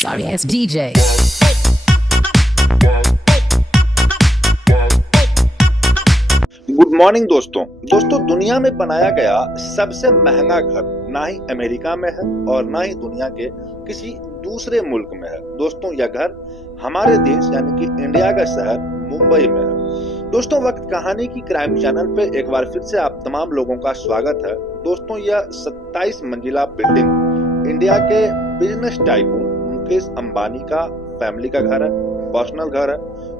Sorry ass DJ. Good morning दोस्तों दुनिया में बनाया गया सबसे महंगा घर ना ही अमेरिका में है और ना ही दुनिया के किसी दूसरे मुल्क में है। दोस्तों यह घर हमारे देश यानी कि इंडिया का शहर मुंबई में है। दोस्तों वक्त कहानी की क्राइम चैनल पे एक बार फिर से आप तमाम लोगों का स्वागत है। दोस्तों यह 27 मंजिला बिल्डिंग इंडिया के बिजनेस टाइकून मुकेश अंबानी का फैमिली का घर है, पर्सनल घर है,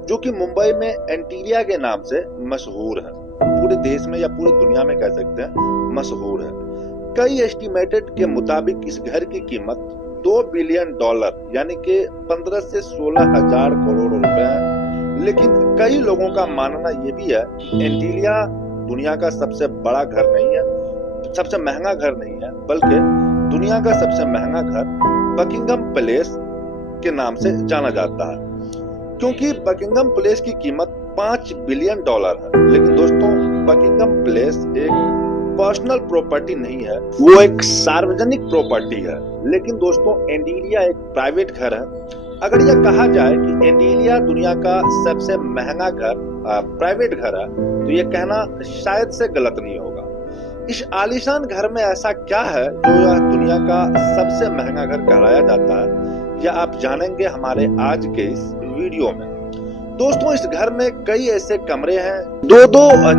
जो कि मुंबई में एंटीरिया के नाम से मशहूर है। पूरे देश में या पूरी दुनिया में कह सकते हैं मशहूर है। कई एस्टिमेटेड के मुताबिक इस घर की कीमत $2 बिलियन यानी कि 15 से 16 हजार करोड़ रुपए है। लेकिन कई लोगों का मानना ये भी है कि एंटीरिया दुनिया का सबसे बड़ा घर नहीं है, सबसे महंगा घर नहीं है, बल्कि दुनिया का सबसे महंगा घर बकिंगम पैलेस के नाम से जाना जाता है, क्योंकि बकिंगम पैलेस की कीमत $5 बिलियन है। लेकिन दोस्तों बकिंगम पैलेस एक पर्सनल प्रॉपर्टी नहीं है, वो एक सार्वजनिक प्रॉपर्टी है। लेकिन दोस्तों एंटीरिया एक प्राइवेट घर है। अगर यह कहा जाए कि एंटीरिया दुनिया का सबसे महंगा घर प्राइवेट घर है, तो यह कहना शायद से गलत नहीं होगा। इस आलीशान घर में ऐसा क्या है जो यह दुनिया का सबसे महंगा घर कहलाया जाता है, यह आप जानेंगे हमारे आज के इस वीडियो में। दोस्तों इस घर में कई ऐसे कमरे हैं, दो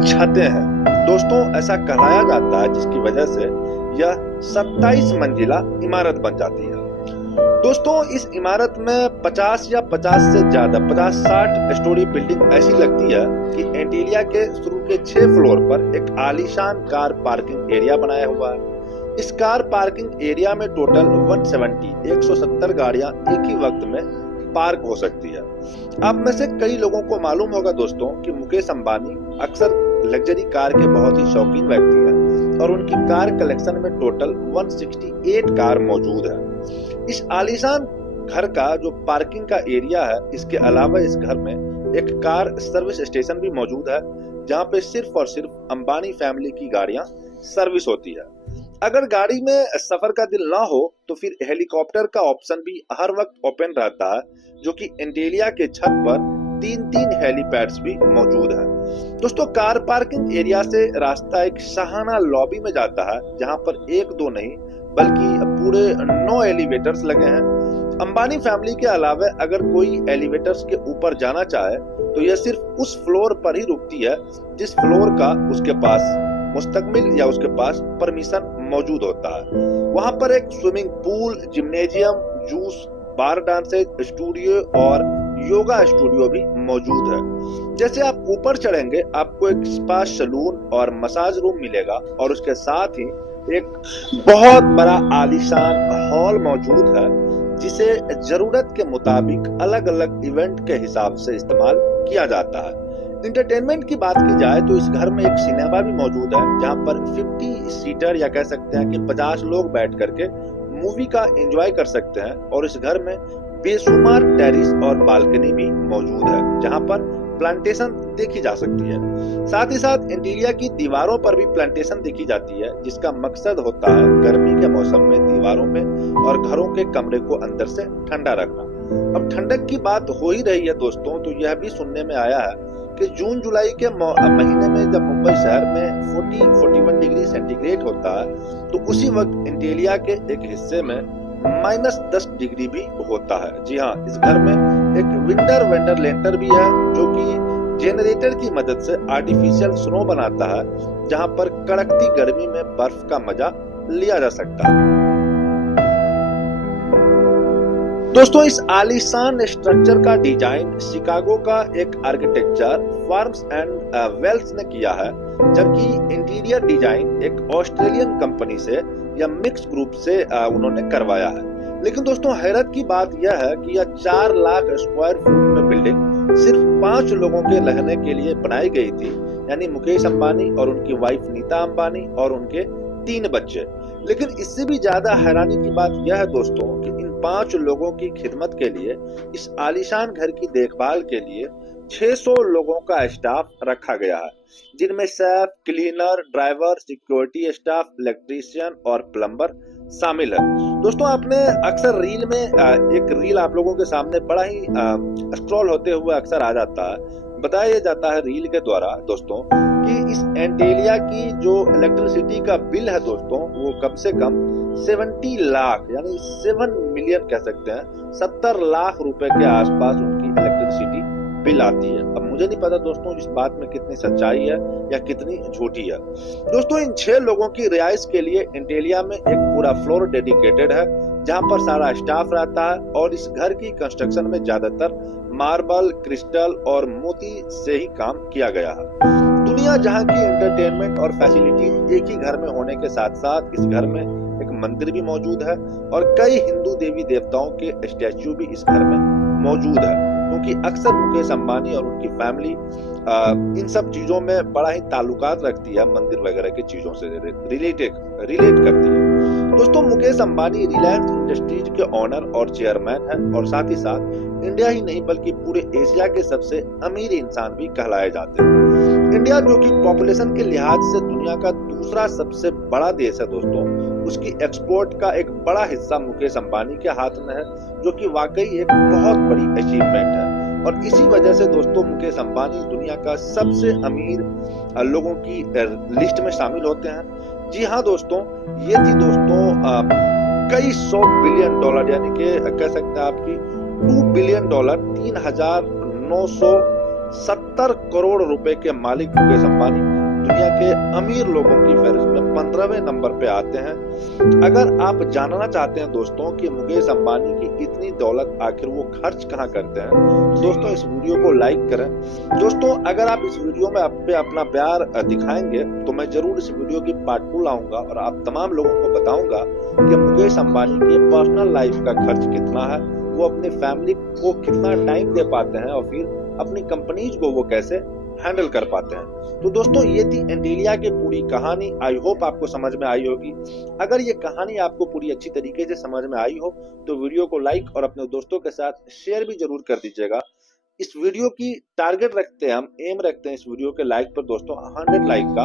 छतें हैं। दोस्तों ऐसा कहलाया जाता है जिसकी वजह से यह 27 मंजिला इमारत बन जाती है। दोस्तों इस इमारत में 50 या 50 से ज्यादा 50-60 स्टोरी बिल्डिंग ऐसी लगती है कि एंटीरिया के शुरू के 6 फ्लोर पर एक आलीशान कार पार्किंग एरिया बनाया हुआ है। इस कार पार्किंग एरिया में टोटल 170 गाड़ियां एक ही वक्त में पार्क हो सकती है। आप में से कई लोगों को मालूम होगा दोस्तों कि मुकेश अंबानी अक्सर लग्जरी कार के बहुत ही शौकीन व्यक्ति हैं और उनकी कार कलेक्शन में टोटल 168 कार मौजूद है। इस आलीशान घर का जो पार्किंग का एरिया है, इसके अलावा इस घर में एक कार सर्विस स्टेशन भी मौजूद है, जहां पे सिर्फ और सिर्फ अंबानी फैमिली की गाड़ियां सर्विस होती है। अगर गाड़ी में सफर का दिल ना हो तो फिर हेलीकॉप्टर का ऑप्शन भी हर वक्त ओपन रहता है, जो कि एंटीरिया के छत पर 3 हेलीपैड्स भी मौजूद है। दोस्तों कार पार्किंग एरिया से रास्ता एक शाहाना लॉबी में जाता है, जहां पर 1-2 नहीं बल्कि पूरे 9 एलिवेटर्स लगे हैं। अंबानी फैमिली के अलावा अगर कोई एलिवेटर्स के ऊपर जाना चाहे तो यह सिर्फ उस फ्लोर पर ही रुकती है जिस फ्लोर का उसके पास मुस्तकमिल या उसके पास परमिशन मौजूद होता है। वहां पर एक स्विमिंग पूल, जिम्नेजियम, जूस बार, डांसेज स्टूडियो और योगा स्टूडियो भी मौजूद है। जैसे आप ऊपर चढ़ेंगे आपको एक स्पा, सैलून और मसाज रूम मिलेगा और उसके साथ ही एक बहुत बड़ा आलीशान हॉल मौजूद है, जिसे जरूरत के मुताबिक अलग अलग इवेंट के हिसाब से इस्तेमाल किया जाता है। इंटरटेनमेंट की बात की जाए तो इस घर में एक सिनेमा भी मौजूद है, जहां पर 50 सीटर या कह सकते हैं कि 50 लोग बैठ करके मूवी का एंजॉय कर सकते हैं। और इस घर में बेशुमार टेरिस और बालकनी भी मौजूद है, जहां पर प्लांटेशन देखी जा सकती है। साथ ही साथ इंटीरिया की दीवारों पर भी प्लांटेशन देखी जाती है, जिसका मकसद होता है गर्मी के मौसम में दीवारों में और घरों के कमरे को अंदर से ठंडा रखना। अब ठंडक की बात हो ही रही है दोस्तों, तो यह भी सुनने में आया है कि जून जुलाई के महीने में जब मुंबई शहर में 40-41 डिग्री सेंटीग्रेड होता है, तो उसी वक्त इंटीरिया के एक हिस्से में -10 डिग्री भी होता है। जी हाँ, इस घर में एक विंटर वेंटिलेटर भी है, जो कि जेनरेटर की मदद से आर्टिफिशियल स्नो बनाता है, जहां पर कड़कती गर्मी में बर्फ का मजा लिया जा सकता है। दोस्तों इस आलीशान स्ट्रक्चर का डिजाइन शिकागो का एक आर्किटेक्चर फार्म्स एंड वेल्स ने किया है, जबकि इंटीरियर डिजाइन एक ऑस्ट्रेलियन कंपनी से या मिक्स ग्रुप से उन्होंने करवाया है। लेकिन दोस्तों हैरत की बात यह है कि यह 4 लाख स्क्वायर फुट में बिल्डिंग सिर्फ 5 लोगों के रहने के लिए बनाई गई थी, यानी मुकेश अंबानी और उनकी वाइफ नीता अंबानी और उनके 3 बच्चे। लेकिन इससे भी ज्यादा हैरानी की बात यह है दोस्तों कि इन 5 लोगों की खिदमत के लिए, इस आलीशान घर की देखभाल के लिए 600 लोगों का स्टाफ रखा गया है, जिनमें chef, cleaner, driver, security staff, electrician और प्लम्बर शामिल है। दोस्तों आपने अक्सर रील में एक रील आप लोगों के सामने बड़ा ही स्क्रॉल होते हुए अक्सर आ जाता है। बताया जाता है रील के द्वारा दोस्तों कि इस एंटेलिया की जो इलेक्ट्रिसिटी का बिल है दोस्तों वो कम से कम 70 लाख यानी 7 मिलियन कह सकते हैं, 70 लाख रुपए के आसपास उनकी इलेक्ट्रिसिटी बिल आती है। अब मुझे नहीं पता दोस्तों इस बात में कितनी सच्चाई है या कितनी झूठी है। दोस्तों इन 6 लोगों की रिहाइश के लिए एंटेलिया में एक पूरा फ्लोर डेडिकेटेड है जहां पर सारा स्टाफ रहता है और इस घर की कंस्ट्रक्शन में ज्यादातर मार्बल, क्रिस्टल और मोती से ही काम किया गया है। दुनिया जहां की एंटरटेनमेंट और फैसिलिटी एक ही घर में होने के साथ साथ इस घर में एक मंदिर भी मौजूद है और कई हिंदू देवी देवताओं के स्टैच्यू भी इस घर में मौजूद है, क्योंकि अक्सर मुकेश अंबानी और उनकी फैमिली इन सब चीजों में बड़ा ही ताल्लुकात रखती है, मंदिर वगैरह की चीजों से रिलेट करती है। दोस्तों मुकेश अंबानी रिलायंस इंडस्ट्रीज के ओनर और चेयरमैन है और साथ ही साथ इंडिया ही नहीं बल्कि पूरे एशिया के सबसे अमीर इंसान भी कहलाए जाते हैं। इंडिया जो कि पॉपुलेशन के लिहाज से दुनिया का दूसरा सबसे बड़ा देश है दोस्तों, उसकी एक्सपोर्ट का एक बड़ा हिस्सा मुकेश अंबानी के हाथ में है, जो कि वाकई एक बहुत बड़ी अचीवमेंट है। और इसी वजह से दोस्तों मुकेश अंबानी दुनिया का सबसे अमीर लोगों की लिस्ट में शामिल होते हैं। जी हाँ दोस्तों, ये थी दोस्तों कई 100 बिलियन डॉलर यानी कि कह सकते हैं आपकी 2 बिलियन डॉलर 3,970 करोड़ रुपए के मालिक मुकेश अंबानी दुनिया के अमीर लोगों की फहरिस्त में 15वें नंबर पे आते हैं। अगर आप जानना चाहते हैं दोस्तों कि मुकेश अंबानी की इतनी दौलत आखिर वो खर्च कहाँ करते हैं, तो दोस्तों इस वीडियो को लाइक करें। दोस्तों अगर आप इस वीडियो में आप पे अपना प्यार दिखाएंगे तो मैं जरूर इस वीडियो की पार्ट 2 लाऊंगा और आप तमाम लोगों को बताऊंगा कि मुकेश अंबानी के पर्सनल लाइफ का खर्च कितना है, वो अपनी फैमिली को कितना टाइम दे पाते हैं और फिर अपनी कंपनीज को वो कैसे हैंडल कर पाते हैं। तो दोस्तों ये थी एंटेलिया की पूरी कहानी। आई होप आपको समझ में आई होगी। अगर ये कहानी आपको पूरी अच्छी तरीके से समझ में आई हो तो वीडियो को लाइक और अपने दोस्तों के साथ शेयर भी जरूर कर दीजिएगा। इस वीडियो की टारगेट रखते हैं, हम एम रखते हैं इस वीडियो के लाइक पर दोस्तों 100 लाइक का।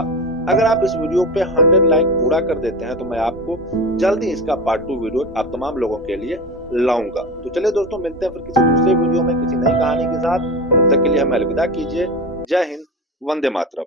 अगर आप इस वीडियो पे 100 लाइक पूरा कर देते हैं तो मैं आपको जल्दी इसका पार्ट 2 वीडियो आप तमाम लोगों के लिए लाऊंगा। तो चलिए दोस्तों मिलते हैं फिर किसी दूसरे वीडियो में किसी नई कहानी के साथ। तब तक के लिए हमें अलविदा कीजिए। जय हिंद, वंदे मातरम।